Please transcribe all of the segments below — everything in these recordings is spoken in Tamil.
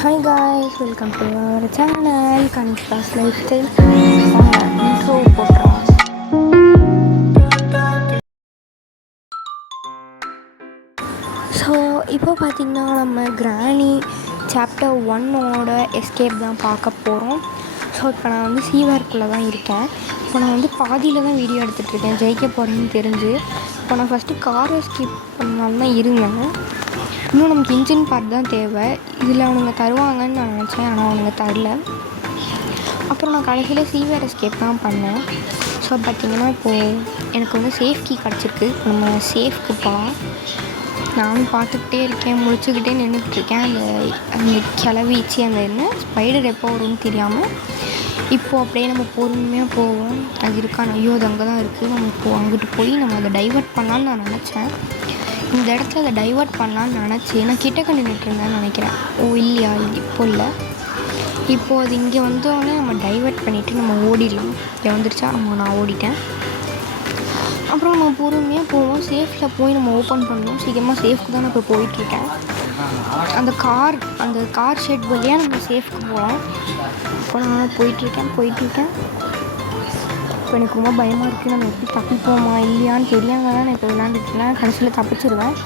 Hi guys, welcome to our channel Kanishka's lifestyle. Intro போட்டுருவோம். ஸோ இப்போ பார்த்திங்கன்னா நம்ம கிராணி சாப்டர் 1 எஸ்கேப் தான் பார்க்க போகிறோம். ஸோ இப்போ நான் வந்து சீவார்க்குள்ளே தான் இருக்கேன். இப்போ நான் வந்து பாதியில் தான் வீடியோ எடுத்துகிட்ருக்கேன், ஜெயிக்க போகிறேன்னு தெரிஞ்சு. இப்போ நான் ஃபஸ்ட்டு கார் எஸ்கேப் பண்ணாலும் தான் இருந்தேன். இன்னும் நமக்கு இன்ஜின் பார்ட் தான் தேவை. இதில் அவனுங்க தருவாங்கன்னு நான் நினச்சேன், ஆனால் அவனுங்க தரல. அப்புறம் நான் கடைசியில் சீவர் எஸ்கேப் தான் பண்ணேன். ஸோ பார்த்திங்கன்னா இப்போது எனக்கு வந்து சேஃப் கீ கிடச்சிருக்கு. நம்ம சேஃப்க்கு போகலாம். நானும் பார்த்துக்கிட்டே இருக்கேன், முடிச்சுக்கிட்டே நின்றுக்கிட்டுருக்கேன். அந்த கிளவிச்சு அந்த என்ன ஸ்பைடர் எப்போ வரும்னு தெரியாமல் இப்போது அப்படியே நம்ம பொறுமையாக போவோம். அது இருக்கான ஐயோ அது அங்கே தான் இருக்குது. நம்ம இப்போது அங்கிட்டு போய் நம்ம அதை டைவர்ட் பண்ணலான்னு நான் நினச்சேன். இந்த இடத்துல அதை டைவர்ட் பண்ணலான்னு நினச்சி நான் கிட்டக்க நின்றுட்டுருந்தேன்னு நினைக்கிறேன். இல்லையா, இப்போ இல்லை. இப்போது அது இங்கே வந்தோடனே நம்ம டைவர்ட் பண்ணிவிட்டு நம்ம ஓடிடலாம். இங்கே வந்துருச்சா? நான் ஓடிட்டேன். அப்புறம் நம்ம பொறுமையாக போவோம். சேஃபில் போய் நம்ம ஓப்பன் பண்ணணும். சீக்கிரமாக சேஃப்க்கு தான் நான் இப்போ போயிட்டுருக்கேன். அந்த கார் ஷெட் வழியாக நம்ம சேஃப்க்கு போகலாம். இப்போ நான் போயிட்டுருக்கேன். இப்போ எனக்கு ரொம்ப பயமாக இருக்குது. நம்ம எப்படி தப்பிப்போமா இல்லையான்னு தெரியாங்க தான் நான் இப்போ விளையாண்டுட்டுருக்கேன். கடைசியில் தப்பிச்சிடுவேன்.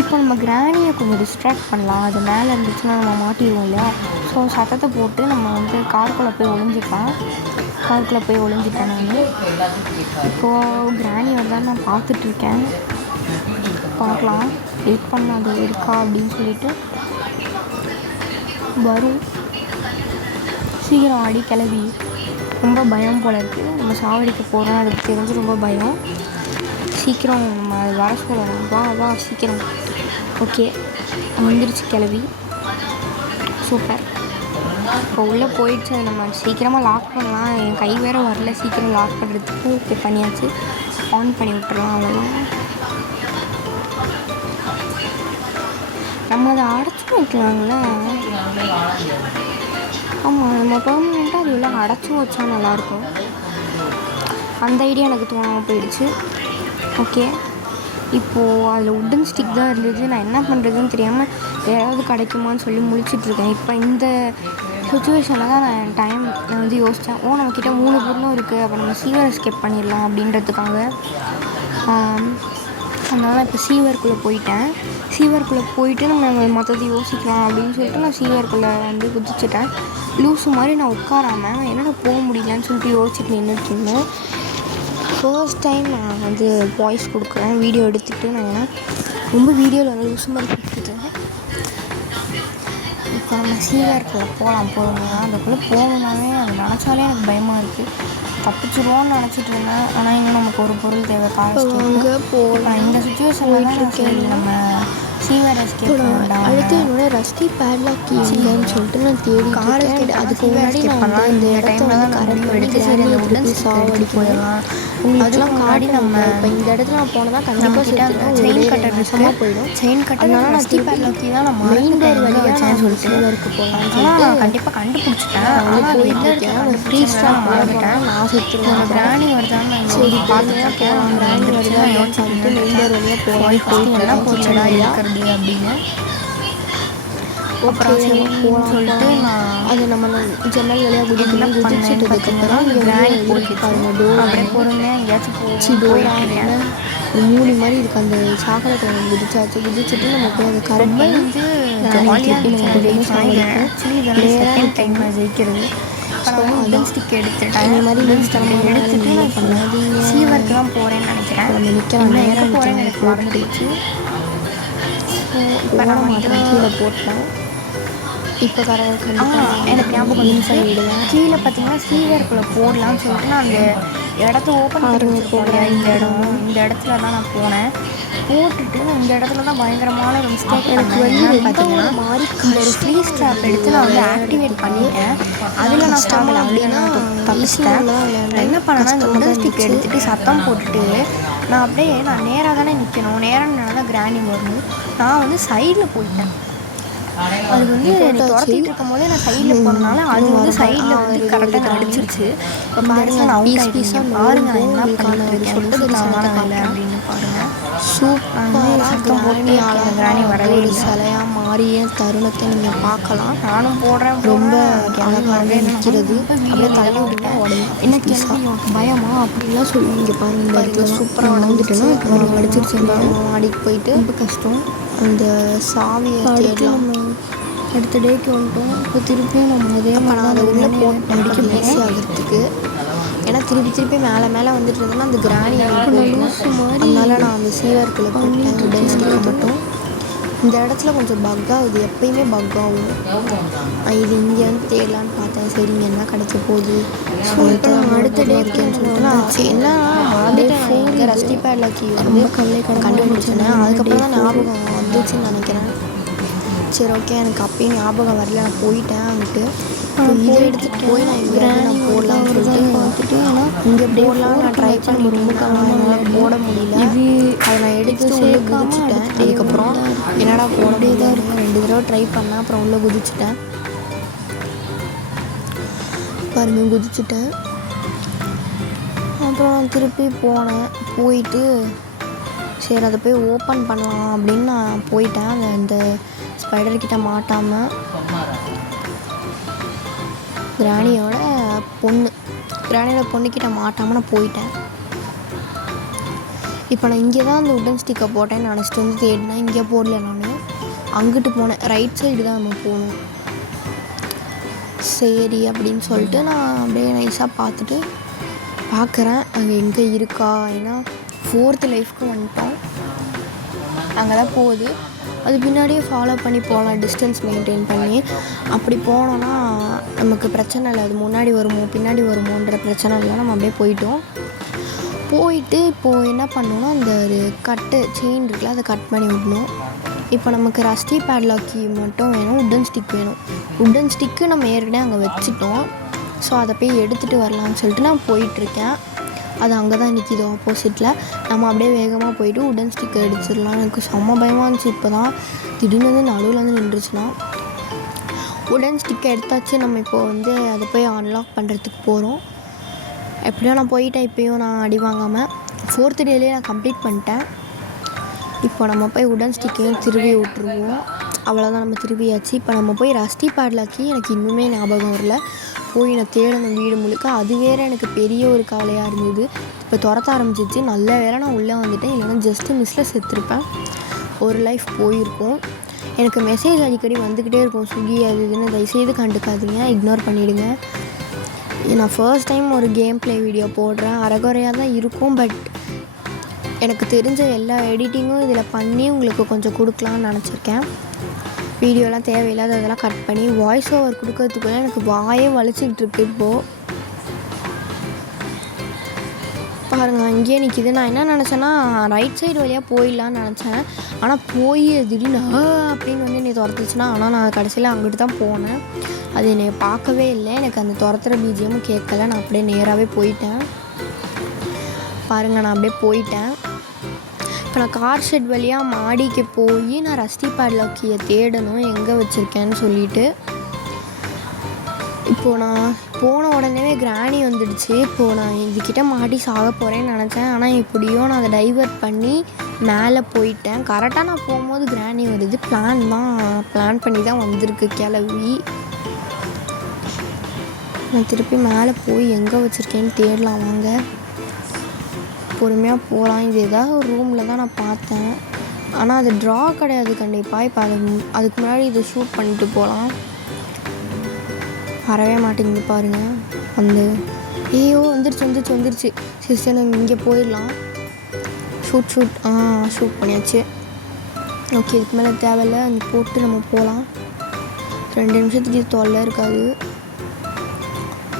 இப்போ நம்ம கிராணியை கொஞ்சம் டிஸ்ட்ராக்ட் பண்ணலாம். அது மேலே இருந்துச்சுன்னா நம்ம மாட்டிடுவோம் இல்லையா? ஸோ சத்தத்தை போட்டு நம்ம வந்து காருக்குள்ளே போய் ஒளிஞ்சிக்கலாம். காருக்குள்ளே போய் ஒளிஞ்சிட்டேன் நான். இப்போது கிராணியோட தான் நான் பார்த்துட்ருக்கேன். பார்க்கலாம் வெயிட் பண்ண அது இருக்கா அப்படின்னு சொல்லிட்டு. வரும், சீக்கிரம் ஆடி கிளவி. ரொம்ப பயம் போல் இருக்குது. நம்ம சாவடிக்க போகிறோம், அதுக்கு தெரிஞ்சு ரொம்ப பயம். சீக்கிரம் நம்ம அது வர சொல்லணும். வா சீக்கிரம். ஓகே, வந்துருச்சு கிளவி. சூப்பர். இப்போ உள்ளே போயிடுச்சு. அது நம்ம சீக்கிரமாக லாக் பண்ணலாம். என் கை வேறு வரல சீக்கிரம் லாக் பண்ணுறதுக்கு. ஓகே பண்ணியாச்சு. ஆன் பண்ணி விட்டுறலாம். அவ்வளோதான். நம்ம அதை அடைச்சி வைக்கலாங்கள. ஆமாம், நம்ம பெர்மனெண்ட்டாக அது எல்லாம் அடைச்சி வச்சா நல்லாயிருக்கும். அந்த ஐடியா எனக்கு தோணாமல் போயிடுச்சு. ஓகே, இப்போது அதில் உட்டன் ஸ்டிக் தான் இருந்தது. நான் என்ன பண்ணுறதுன்னு தெரியாமல் ஏதாவது கிடைக்குமான்னு சொல்லி முழிச்சிட்ருக்கேன். இப்போ இந்த சுச்சுவேஷனில் தான் நான் வந்து யோசித்தேன். நம்மக்கிட்ட 3 பொருளும் இருக்குது. அப்போ நம்ம சீவர் எஸ்கேப் பண்ணிடலாம் அப்படின்றதுக்காக. அதனால் இப்போ சீவருக்குள்ளே போயிட்டு நம்ம மற்றது யோசிக்கலாம் அப்படின்னு சொல்லிட்டு நான் சீவருக்குள்ளே வந்து குதிச்சிட்டேன். லூஸு மாதிரி நான் உட்காராமல் என்னோட போக முடியலன்னு சொல்லிட்டு யோசிச்சுட்டு நின்றுட்டுருந்தேன். ஃபர்ஸ்ட் டைம் நான் வந்து வாய்ஸ் கொடுக்குறேன் வீடியோ எடுத்துகிட்டு. நான் ஏன்னா ரொம்ப வீடியோவில் வந்து லூஸு மாதிரி கொடுத்துட்டேன். இப்போ நம்ம சீவருக்குள்ளே போகணும். அதுக்குள்ளே போகணுன்னாலே அது நினச்சாலே எனக்கு பயமாக இருக்குது. தப்பிச்சிடுவோன்னு நினச்சிட்டு இருந்தேன். ஆனால் இன்னும் நமக்கு ஒரு பொருள் தேவை. காசு போகலாம். இந்த சுச்சுவேஷனில் சரி நம்ம சீவர் எஸ்கேப் பண்ணலாம். அடுத்து என்னோட ரஸ்டி பேட்லாக் கீ இல்லைன்னு சொல்லிட்டு நான் தேடி கார் எஸ்கேப். அதுக்கு முன்னாடி நான் இந்த இடத்துல வந்து கரண்ட் எடுத்து சரி அந்த உடன் சாவடி போயிடலாம். உங்களுக்குலாம் காடி நம்ம இப்போ இந்த இடத்துல நான் போனதான் கண்டிப்பாக சேர்த்துருவேன். செயின் கட்டர் விஷயமாக போயிடும். செயின் கட்டர்னால நான் ரஸ்டி பேட்லாக் கீ தான் நான் மெயின் டோர் வழியாக வச்சேன்னு சொல்லிட்டு சீவருக்கு போகலான்னு சொல்லிட்டு நான் கண்டிப்பாக கண்டுபிடிச்சிட்டேன். ஆனால் போயிட்டு ஃப்ரீஸ்லாம் மறந்துட்டேன். நான் சேர்த்துருவேன். கிராணி வருதான்னு நான் சரி பார்த்துட்டேன். கிராணி வருதான்னு சொல்லிட்டு மெயின் டோர் வழியாக போய் எல்லாம் போச்சடா இருக்கிறது அப்படின்னு. அப்புறம் சொல்லிட்டு நான் அது நம்ம ஜன்னல் வழியாக குதிச்சதுக்கப்புறம் கிராணி போயிட்டு அப்படியே பொறுமையாக எங்கேயாச்சும் போச்சு. போயிட்டு மூடி மாதிரி இருக்குது. அந்த சாக்கடை குதிச்சுட்டு நமக்கு அந்த கரண்ட் வந்து ஜெயிக்கிறது. ஸ்டிக் எடுத்துட்டேன். இந்த மாதிரி எடுத்துட்டு நான் பண்ணாதீங்க. சீவருக்கு தான் போகிறேன்னு நினைக்கிறேன். நம்ம நிற்க நேரம் போகிறேன்னு எனக்கு மறந்துடுச்சு. இப்போ நான் கீழே போட்டேன். இப்போ எனக்கு ஞாபகம் விடுவேன். கீழே பார்த்தீங்கன்னா சீவருக்குள்ளே போடலான்னு சொல்லிட்டு நான் அந்த இடத்த ஓப்பன் பண்ணி போகிறேன். இந்த இடத்துல தான் நான் போனேன். போட்டுட்டு இந்த இடத்துல தான் பயங்கரமான ஒரு மிஸ்டேக் எனக்கு வந்து பார்த்தீங்கன்னா ஒரு ஃப்ரீ ஸ்ட்ராப் எடுத்து நான் வந்து ஆக்டிவேட் பண்ணிட்டேன். அதில் நான் ஸ்டாமில் அப்படின்னா தப்பிச்சிட்டேன். நான் என்ன பண்ணேன்னா இந்த உடன் ஸ்டிக் எடுத்துகிட்டு சத்தம் போட்டுட்டு நான் நேராக தானே நிற்கணும். நேராக தான் கிராணி வரணும். நான் வந்து சைடில் போயிட்டேன். அது வந்து துரத்திட்டு இருக்கும் போதே நான் சைடில் போனதுனால அது வந்து சைடில் வந்து கரெக்டாக அடிச்சிருச்சு. இப்போ பாருங்கள் நான் பீஸாக பாருங்கள் நான் என்ன பண்ணிட்டு இருக்கேன் சொல்லிட்டு வேலை அப்படின்னு பாருங்கள். சூப்பராக கிராணி கிராணி வரவே ஒரு இல்லை. சிலையாக மாறிய தருணத்தை நீங்கள் பார்க்கலாம். நானும் போடுறேன் ரொம்ப அழகாக நிற்கிறது. அப்படியே தள்ளி விட்டுனா உடனே என்ன கேள்வி பயமா அப்படின்லாம் சொல்லி இங்கே பாருங்கள் பாருங்க சூப்பராக நடந்துட்டுன்னா இப்போ அடிச்சிருச்சு மாடிக்கு போயிட்டு ரொம்ப கஷ்டம். அந்த சாவியை தேடலாம். அடுத்த டேக்கு வந்துட்டோம். இப்போ திருப்பியும் நம்ம அதே நான் அதை உள்ளே போட்டு அடிக்க ஈஸி ஆகிறதுக்கு. ஏன்னா திருப்பி மேலே வந்துட்டு இருந்தோம்னா அந்த கிராணி அதனால நான் அந்த சீவருக்குள்ளே போட்டேன் உடன் ஸ்டிக்கை மட்டும். இந்த இடத்துல கொஞ்சம் பக் ஆகுது, எப்பயுமே பக் ஆகும். இது இங்கே வந்து தேடலான்னு பார்த்தேன். சரி இங்கே என்ன கிடைக்க போகுது அடுத்த டே இருக்கேன்னு சொல்லிட்டு என்ன மறந்துட்டேன். ரஸ்டி பேடில் கீ வந்து கண்டுபிடிச்சேன். அதுக்கப்புறம் தான் ஞாபகம் வந்துச்சுன்னு நினைக்கிறேன். சரி ஓகே, எனக்கு அப்பயும் ஞாபகம் வரல. நான் போயிட்டேன் அங்கிட்டு. இதை எடுத்துகிட்டு போய் நான் இங்கே நான் போடலாம்னு சொல்லிட்டு பார்த்துட்டு இங்கே போடலாம் நான் ட்ரை பண்ணி போட முடியல. அதை நான் எடுத்து உள்ளே குதிச்சிட்டேன். அதுக்கப்புறம் என்னடா போட முடியாது 2 தடவை ட்ரை பண்ணேன். அப்புறம் உள்ளே குதிச்சிட்டேன். பாருங்க குதிச்சிட்டேன். அப்புறம் நான் திருப்பி போனேன். போயிட்டு சரி அதை போய் ஓப்பன் பண்ணலாம் அப்படின்னு நான் போயிட்டேன். அந்த ஸ்பைடர்கிட்ட மாட்டாமல் கிராணியோட பொண்ணுக்கிட்ட மாட்டாமல் நான் போயிட்டேன். இப்போ நான் இங்கே தான் அந்த உடன் ஸ்டிக்கை போட்டேன் நினச்சிட்டு வந்து தேடினேன். இங்கே போடல, நான் அங்கிட்டு போனேன். ரைட் சைடு தான் நம்ம போகணும். சரி அப்படின்னு சொல்லிட்டு நான் அப்படியே நைஸாக பார்க்குறேன் அங்கே எங்கே இருக்கா. ஏன்னா 4th லைஃப்க்கு வந்துட்டோம். அங்கே தான் போகுது. அது பின்னாடியே ஃபாலோ பண்ணி போகலாம், டிஸ்டன்ஸ் மெயின்டைன் பண்ணி. அப்படி போனோன்னா நமக்கு பிரச்சனை இல்லை. அது முன்னாடி வருமோ பின்னாடி வருமோன்ற பிரச்சனை இல்லை. நம்ம அப்படியே போயிட்டு இப்போது என்ன பண்ணோன்னா அந்த ஒரு செயின் இருக்குல்ல, அதை கட் பண்ணி விடணும். இப்போ நமக்கு ரஸ்டி பேட்லாக் கீ மட்டும் வேணும். உடன் ஸ்டிக் வேணும். உடன் ஸ்டிக்கு நம்ம ஏற்கனவே அங்கே வச்சுட்டோம். ஸோ அதை போய் எடுத்துகிட்டு வரலான்னு சொல்லிட்டு நான் போயிட்டுருக்கேன். அது அங்கே தான் நிற்கிது ஆப்போசிட்டில். நம்ம அப்படியே வேகமாக போயிட்டு உடன் ஸ்டிக்கை எடுத்துடலாம். எனக்கு செம்ம பயமாக இருந்துச்சு. இப்போ தான் திடீர்னு வந்து நடுவில் வந்து நின்றுச்சுன்னா உடன் ஸ்டிக்கை எடுத்தாச்சு. நம்ம இப்போ வந்து அதை போய் அன்லாக் பண்ணுறதுக்கு போகிறோம். எப்படியோ நான் போயிட்டேன். இப்போயும் நான் அடி வாங்காமல் 4th டேலேயே நான் கம்ப்ளீட் பண்ணிட்டேன். இப்போ நம்ம போய் உடன் ஸ்டிக்கையும் திருவி விட்டுருவோம். அவ்வளோதான், நம்ம திருவியாச்சு. இப்போ நம்ம போய் ரஸ்டி பேட்லாக்கி எனக்கு இன்னுமே ஞாபகம் வரல. போய் நான் தேடணும் வீடு முழுக்க. அது வேறு எனக்கு பெரிய ஒரு கவலையாக இருந்தது. இப்போ துரத்த ஆரம்பிச்சிச்சு. நல்ல வேளை நான் உள்ளே வந்துட்டேன். இல்லைன்னா ஜஸ்ட்டு மிஸ்ஸில் செத்துருப்பேன். ஒரு லைஃப் போயிருக்கும். எனக்கு மெசேஜ் அடிக்கடி வந்துக்கிட்டே இருக்கும், ஸ்விக்கி அது இதுன்னு. தயவுசெய்து கண்டுக்காதீங்க, இக்னோர் பண்ணிவிடுங்க. நான் ஃபர்ஸ்ட் டைம் ஒரு கேம் ப்ளே வீடியோ போடுறேன். அரைகுறையாக தான் இருக்கும். பட் எனக்கு தெரிஞ்ச எல்லா எடிட்டிங்கும் இதில் பண்ணி உங்களுக்கு கொஞ்சம் கொடுக்கலான்னு நினச்சிருக்கேன். வீடியோலாம் தேவையில்லாத அதெல்லாம் கட் பண்ணி வாய்ஸ் ஓவர் கொடுக்கறதுக்குள்ளே எனக்கு வாயே வலிச்சிக்கிட்டு இருக்கு. இப்போது பாருங்கள் அங்கேயே நிற்கிது. நான் என்ன நினச்சேன்னா ரைட் சைடு வழியாக போயிடலான்னு நினச்சேன். ஆனால் போய் திடீர்னு அப்படின்னு வந்து என்னை துரத்துச்சுன்னா. ஆனால் நான் கடைசியில் அங்கிட்டு தான் போனேன். அது என்னை பார்க்கவே இல்லை. எனக்கு அந்த துரத்துற பிஜிஎம்மும் கேட்கல. நான் அப்படியே நேராகவே போயிட்டேன். பாருங்கள் நான் அப்படியே போயிட்டேன். இப்போ நான் கார் ஷெட் வழியாக மாடிக்கு போய் நான் ரஸ்டி பேட்லாக் கீயை தேடணும் எங்கே வச்சுருக்கேன்னு சொல்லிவிட்டு. இப்போது நான் போன உடனே கிராணி வந்துடுச்சு. இப்போது நான் இதுக்கிட்ட மாட்டி சாக போகிறேன்னு நினச்சேன். ஆனால் எப்படியோ நான் அதை டைவர்ட் பண்ணி மேலே போயிட்டேன். கரெக்டாக நான் போகும்போது கிராணி வருது. பிளான் பண்ணி தான் வந்திருக்கு கிளவி. நான் திருப்பி மேலே போய் எங்கே வச்சுருக்கேன்னு தேடலாம் வாங்க. பொறுமையாக போகலாம். இது ஏதாவது ஒரு ரூமில் தான் நான் பார்த்தேன். ஆனால் அது ட்ரா கிடையாது கண்டிப்பாக. இப்போ அதுக்கு முன்னாடி இதை ஷூட் பண்ணிட்டு போகலாம். வரவே மாட்டேங்குது பாருங்கள். ஐயோ வந்துருச்சு. சரி நாங்கள் இங்கே போயிடலாம். ஷூட் பண்ணியாச்சு. ஓகே, இதுக்கு மேலே தேவையில்லை. அங்கே போட்டு நம்ம போகலாம். 2 நிமிஷத்துக்கு இது தொல்லை இருக்காது.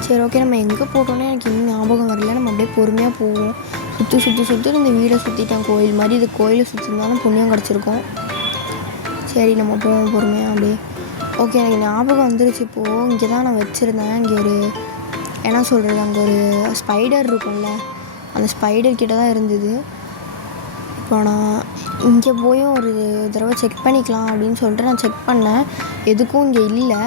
சரி ஓகே, நம்ம எங்கே போட்டோன்னே எனக்கு இன்னும் ஞாபகம் வரல. நம்ம அப்படியே பொறுமையாக போவோம். சுற்றி இந்த வீடை சுற்றிட்டேன். கோயில் மாதிரி இது கோயிலை சுற்றிருந்தாலும் புண்ணியம் கிடச்சிருக்கோம். சரி நம்ம போவோம் பொறுமையாக அப்படியே. ஓகே, எனக்கு ஞாபகம் வந்துருச்சு. இப்போது இங்கே தான் நான் வச்சுருந்தேன். இங்கே ஒரு என்ன சொல்கிறது, அங்கே ஒரு ஸ்பைடர் இருக்கும்ல, அந்த ஸ்பைடர் கிட்ட தான் இருந்தது. இப்போ நான் இங்கே போயும் ஒரு தடவை செக் பண்ணிக்கலாம் அப்படின்னு சொல்லிட்டு நான் செக் பண்ணேன். எதுக்கும் இங்கே இல்லை.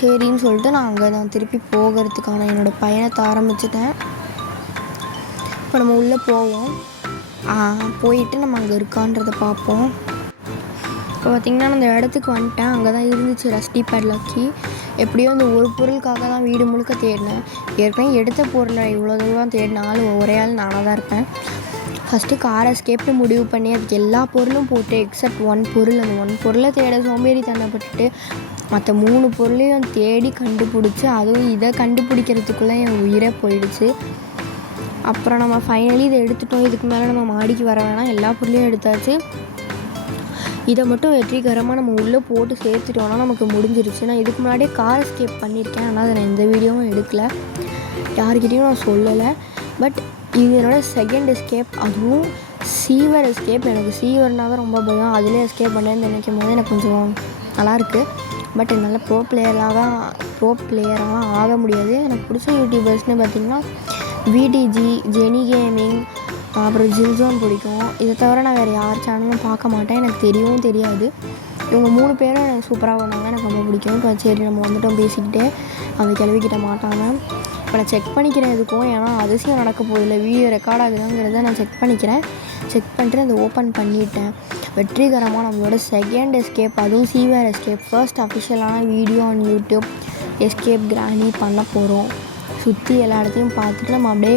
சரின்னு சொல்லிட்டு நான் திருப்பி போகிறதுக்கான என்னோடய பயணத்தை ஆரம்பிச்சிட்டேன். இப்போ நம்ம உள்ளே போவோம். போயிட்டு நம்ம அங்கே இருக்கான்றதை பார்ப்போம். இப்போ பார்த்திங்கன்னா நான் அந்த இடத்துக்கு வந்துட்டேன். அங்கே தான் இருந்துச்சு ரஸ்டி பேட்லாக்கி. எப்படியோ அந்த ஒரு பொருளுக்காக தான் வீடு முழுக்க தேடினேன். ஏற்கனவே எடுத்த பொருளை இவ்வளோ தூரம் தேடினாலும் ஒரே ஆள் நானாக தான் இருப்பேன். ஃபஸ்ட்டு கார் எஸ்கேப்னு முடிவு பண்ணி அதுக்கு எல்லா பொருளும் போட்டு எக்ஸப்ட் ஒன் பொருள், அந்த ஒன் பொருளை தேட சோம்பேறி தண்ணப்பட்டுட்டு மற்ற 3 பொருளையும் தேடி கண்டுபிடிச்சி அதுவும் இதை கண்டுபிடிக்கிறதுக்குள்ளே என் உயிரே போயிடுச்சு. அப்புறம் நம்ம ஃபைனலி இதை எடுத்துட்டோம். இதுக்கு மேலே நம்ம மாடிக்கு வர வேணாம், எல்லா பொருளையும் எடுத்தாச்சு. இதை மட்டும் வெற்றிகரமாக நம்ம உள்ளே போட்டு சேர்த்துட்டோன்னா நமக்கு முடிஞ்சிருச்சு. நான் இதுக்கு முன்னாடியே கார் எஸ்கேப் பண்ணியிருக்கேன், ஆனால் அதை நான் எந்த வீடியோவும் எடுக்கலை, யார்கிட்டையும் நான் சொல்லலை. பட் இது என்னோடய செகண்ட் எஸ்கேப், அதுவும் சீவர் எஸ்கேப். எனக்கு சீவர்னால் தான் ரொம்ப பயம். அதிலே எஸ்கேப் பண்ணேன்னு நினைக்கும் போது எனக்கு கொஞ்சம் நல்லாயிருக்கு. பட் என்னால் ப்ரோ பிளேயராக ஆக முடியாது. எனக்கு பிடிச்ச யூடியூபர்ஸ்னு பார்த்திங்கன்னா விடிஜி, ஜெனி கேமிங், அப்புறம் ஜில்ஜோன் பிடிக்கும். இதை தவிர நான் வேறு யார் சேனலும் பார்க்க மாட்டேன், எனக்கு தெரியவும் தெரியாது. இவங்க 3 பேரும் எனக்கு சூப்பராக பண்ணாங்க, எனக்கு ரொம்ப பிடிக்கும். இப்போ சரி நம்ம வந்துட்டோம் பேசிக்கிட்டே, அந்த கிளவிக்கிட்ட மாட்டாங்க. இப்போ நான் செக் பண்ணிக்கிறேன் எதுக்கும், ஏன்னா அதிசயம் நடக்க போதில்லை, வீடியோ ரெக்கார்ட் ஆகுதுங்கிறத நான் செக் பண்ணிக்கிறேன். செக் பண்ணிட்டு அதை ஓப்பன் பண்ணிவிட்டேன். வெற்றிகரமாக நம்மளோட செகண்ட் எஸ்கேப், அதுவும் சீவர் எஸ்கேப், ஃபர்ஸ்ட் அஃபிஷியலான video on YouTube escape Granny பண்ண போகிறோம். சுற்றி எல்லா இடத்தையும் பார்த்துட்டு நம்ம அப்படியே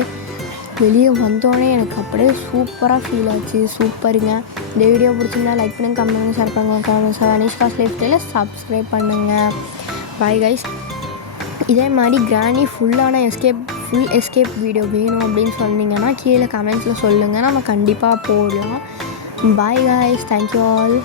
வெளியே வந்தோடனே எனக்கு அப்படியே சூப்பராக ஃபீல் ஆச்சு. சூப்பருங்க. இந்த வீடியோ பிடிச்சிருந்தா லைக் பண்ணுங்கள், கமெண்ட் பண்ணுங்கள், ஷேர் பண்ணுங்கள். அனிஷ்காஸ் லைஃப் ஸ்டைலை சப்ஸ்கிரைப் பண்ணுங்கள். Bye guys. இதே மாதிரி கிராணி ஃபுல் எஸ்கேப் வீடியோ வேணும் அப்படின்னு சொன்னீங்கன்னா கீழே கமெண்ட்ஸில் சொல்லுங்கள், நம்ம கண்டிப்பாக போடலாம். Bye guys, thank you all.